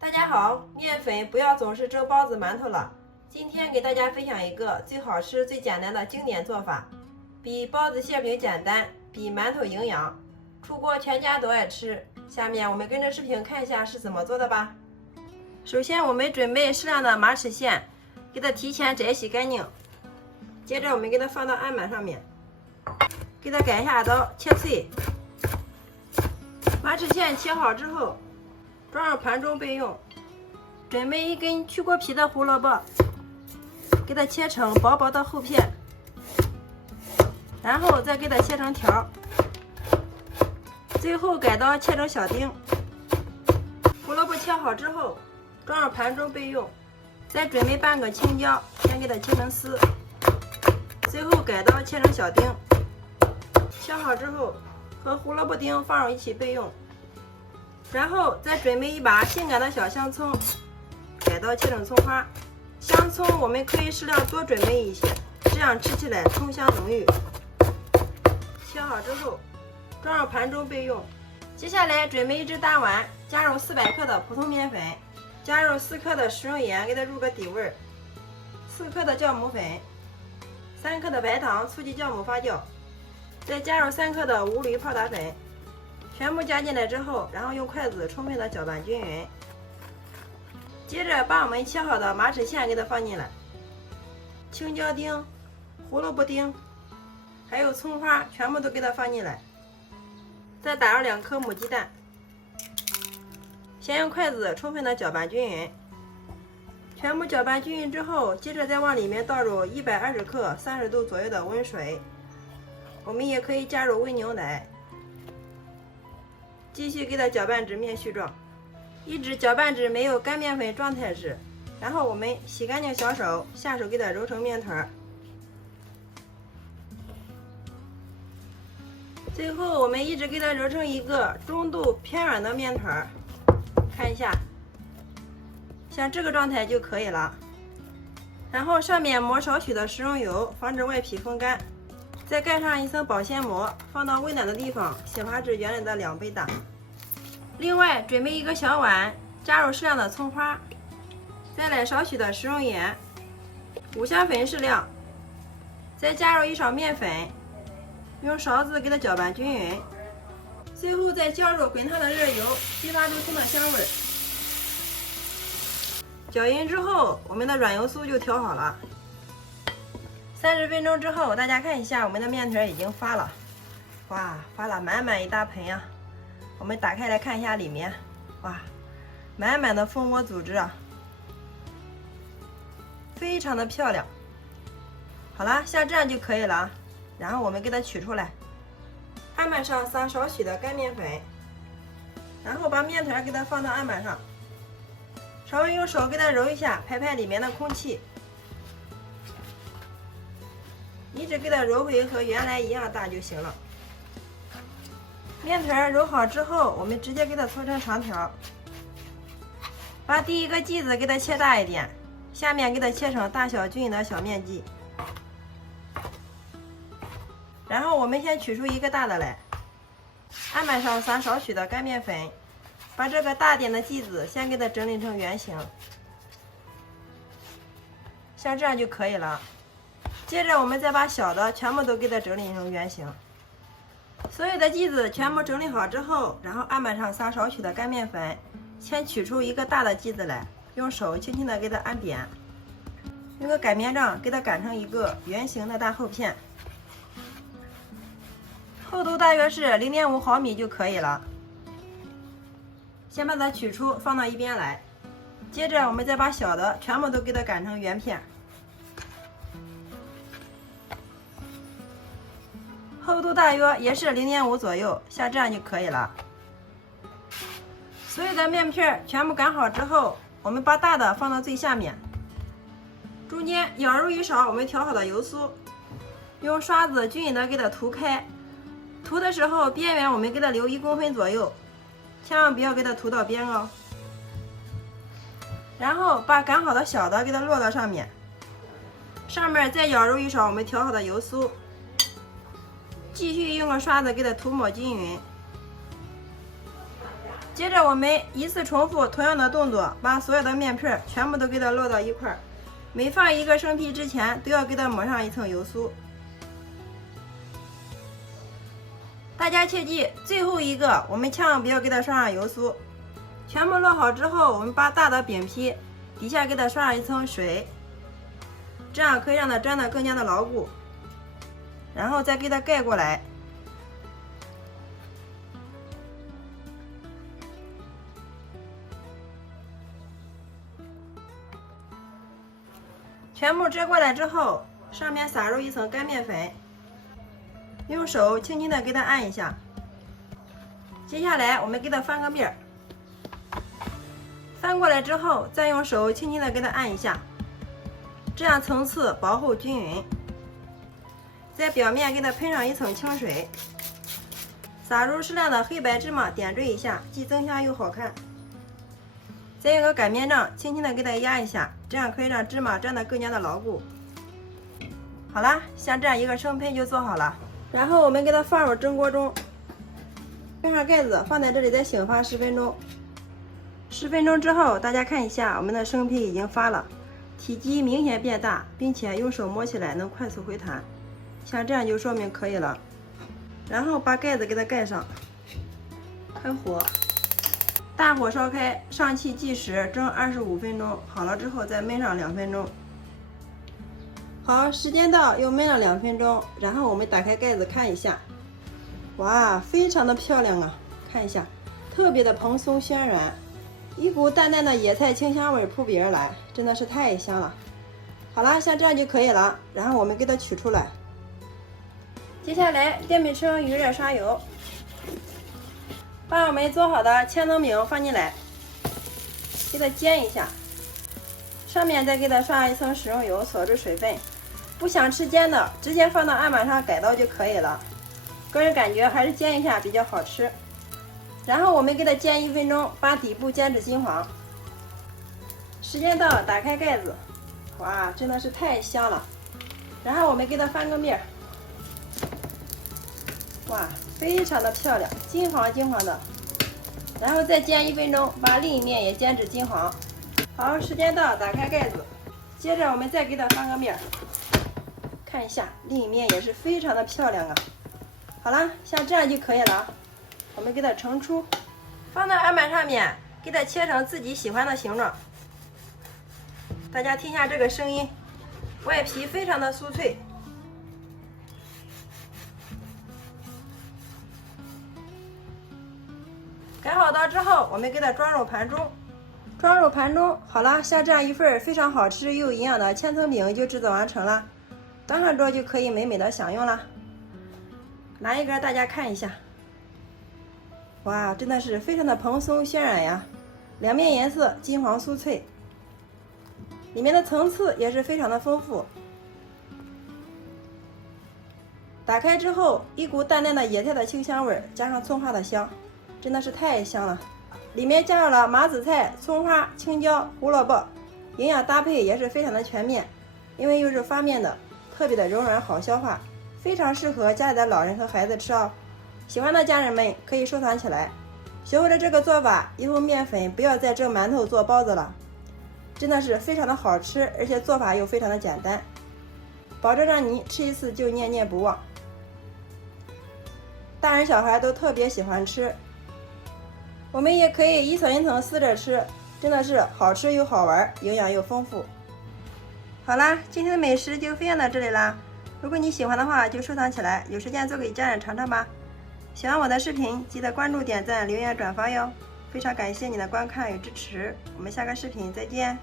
大家好，面粉不要总是蒸包子、馒头了。今天给大家分享一个最好吃、最简单的经典做法，比包子、馅饼简单，比馒头营养，出锅全家都爱吃。下面我们跟着视频看一下是怎么做的吧。首先我们准备适量的马齿苋，给它提前摘洗干净。接着我们给它放到案板上面，给它改下刀切碎。马齿苋切好之后，装入盘中备用。准备一根去过皮的胡萝卜，给它切成薄薄的厚片，然后再给它切成条，最后改刀切成小丁。胡萝卜切好之后，装入盘中备用。再准备半个青椒，先给它切成丝，最后改刀切成小丁。切好之后，和胡萝卜丁放入一起备用。然后再准备一把性感的小香葱，改刀切成葱花。香葱我们可以适量多准备一些，这样吃起来葱香浓郁。切好之后，装入盘中备用。接下来准备一只大碗，加入400克的普通面粉，加入4克的食用盐，给它入个底味儿，4克的酵母粉，3克的白糖促进酵母发酵，再加入3克的无铝泡打粉。全部加进来之后，然后用筷子充分的搅拌均匀。接着把我们切好的马齿苋给它放进来，青椒丁、胡萝卜丁，还有葱花全部都给它放进来。再打入2颗母鸡蛋，先用筷子充分的搅拌均匀。全部搅拌均匀之后，接着再往里面倒入120克30度左右的温水，我们也可以加入温牛奶。继续给它搅拌至面絮状，一直搅拌至没有干面粉状态时，然后我们洗干净小手，下手给它揉成面团。最后我们一直给它揉成一个中度偏软的面团，看一下，像这个状态就可以了。然后上面抹少许的食用油，防止外皮风干。再盖上一层保鲜膜，放到温暖的地方，醒发至原来的2倍大。另外准备一个小碗，加入适量的葱花，再来少许的食用盐，五香粉适量，再加入一勺面粉，用勺子给它搅拌均匀。最后再浇入滚烫的热油，激发出葱的香味。搅匀之后，我们的软油酥就调好了。30分钟之后，大家看一下，我们的面团已经发了，哇，发了满满一大盆呀！我们打开来看一下里面，哇，满满的蜂窝组织啊，非常的漂亮。好了，像这样就可以了。然后我们给它取出来，案板上撒少许的干面粉，然后把面团给它放到案板上，稍微用手给它揉一下，排排里面的空气。一直给它揉回和原来一样大就行了。面团揉好之后，我们直接给它搓成长条，把第一个剂子给它切大一点，下面给它切成大小均匀的小面剂。然后我们先取出一个大的来，案板上撒少许的干面粉，把这个大点的剂子先给它整理成圆形，像这样就可以了。接着我们再把小的全部都给它整理成圆形。所有的剂子全部整理好之后，然后案板上撒少许的干面粉，先取出一个大的剂子来，用手轻轻的给它按扁，用个擀面杖给它擀成一个圆形的大厚片，厚度大约是0.5毫米就可以了。先把它取出放到一边来，接着我们再把小的全部都给它擀成圆片，厚度大约也是0.5左右，像这样就可以了。所有的面片全部擀好之后，我们把大的放到最下面，中间舀入一勺我们调好的油酥，用刷子均匀的给它涂开。涂的时候边缘我们给它留1公分左右，千万不要给它涂到边哦。然后把擀好的小的给它落到上面，上面再舀入一勺我们调好的油酥，继续用个刷子给它涂抹均匀。接着我们依次重复同样的动作，把所有的面片全部都给它摞到一块儿。每放一个生坯之前，都要给它抹上一层油酥。大家切记，最后一个我们千万不要给它刷上油酥。全部摞好之后，我们把大的饼皮底下给它刷上一层水，这样可以让它粘得更加的牢固。然后再给它盖过来。全部折过来之后，上面撒入一层干面粉，用手轻轻的给它按一下。接下来我们给它翻个面儿，翻过来之后，再用手轻轻的给它按一下，这样层次薄厚均匀。在表面给它喷上一层清水，撒入适量的黑白芝麻，点缀一下，既增香又好看。再用个擀面杖轻轻的给它压一下，这样可以让芝麻粘得更加的牢固。好啦，像这样一个生胚就做好了。然后我们给它放入蒸锅中，盖上盖子，放在这里再醒发10分钟。10分钟之后，大家看一下，我们的生胚已经发了，体积明显变大，并且用手摸起来能快速回弹，像这样就说明可以了。然后把盖子给它盖上，开火。大火烧开，上气计时蒸25分钟，好了之后再焖上2分钟。好，时间到，又焖了2分钟，然后我们打开盖子看一下，哇，非常的漂亮啊！看一下，特别的蓬松暄软，一股淡淡的野菜清香味扑鼻而来，真的是太香了。好了，像这样就可以了，然后我们给它取出来。接下来电饼铛预热刷油。把我们做好的千层饼放进来，给它煎一下，上面再给它刷一层食用油，锁住水分。不想吃煎的，直接放到案板上改刀就可以了。个人感觉还是煎一下比较好吃。然后我们给它煎1分钟，把底部煎至金黄。时间到，打开盖子，哇，真的是太香了。然后我们给它翻个面，哇，非常的漂亮，金黄金黄的。然后再煎1分钟，把另一面也煎至金黄。好，时间到，打开盖子，接着我们再给它翻个面，看一下另一面也是非常的漂亮啊。好了，像这样就可以了。我们给它盛出，放到案板上面，给它切成自己喜欢的形状。大家听一下这个声音，外皮非常的酥脆。擀好刀之后，我们给它装入盘中。装入盘中，好了，像这样一份非常好吃又营养的千层饼就制作完成了，端上桌就可以美美的享用了。拿一根大家看一下，哇，真的是非常的蓬松暄软呀，两面颜色金黄酥脆，里面的层次也是非常的丰富。打开之后，一股淡淡的野菜的清香味，加上葱花的香，真的是太香了。里面加入了麻籽菜、葱花、青椒、胡萝卜，营养搭配也是非常的全面。因为又是发面的，特别的柔软好消化，非常适合家里的老人和孩子吃哦。喜欢的家人们可以收藏起来。学会了这个做法，以后面粉不要再蒸馒头做包子了，真的是非常的好吃，而且做法又非常的简单，保证让你吃一次就念念不忘。大人小孩都特别喜欢吃。我们也可以一层一层撕着吃，真的是好吃又好玩，营养又丰富。好啦，今天的美食就分享到这里啦。如果你喜欢的话，就收藏起来，有时间做给家人尝尝吧。喜欢我的视频，记得关注、点赞、留言、转发哟。非常感谢你的观看与支持，我们下个视频再见。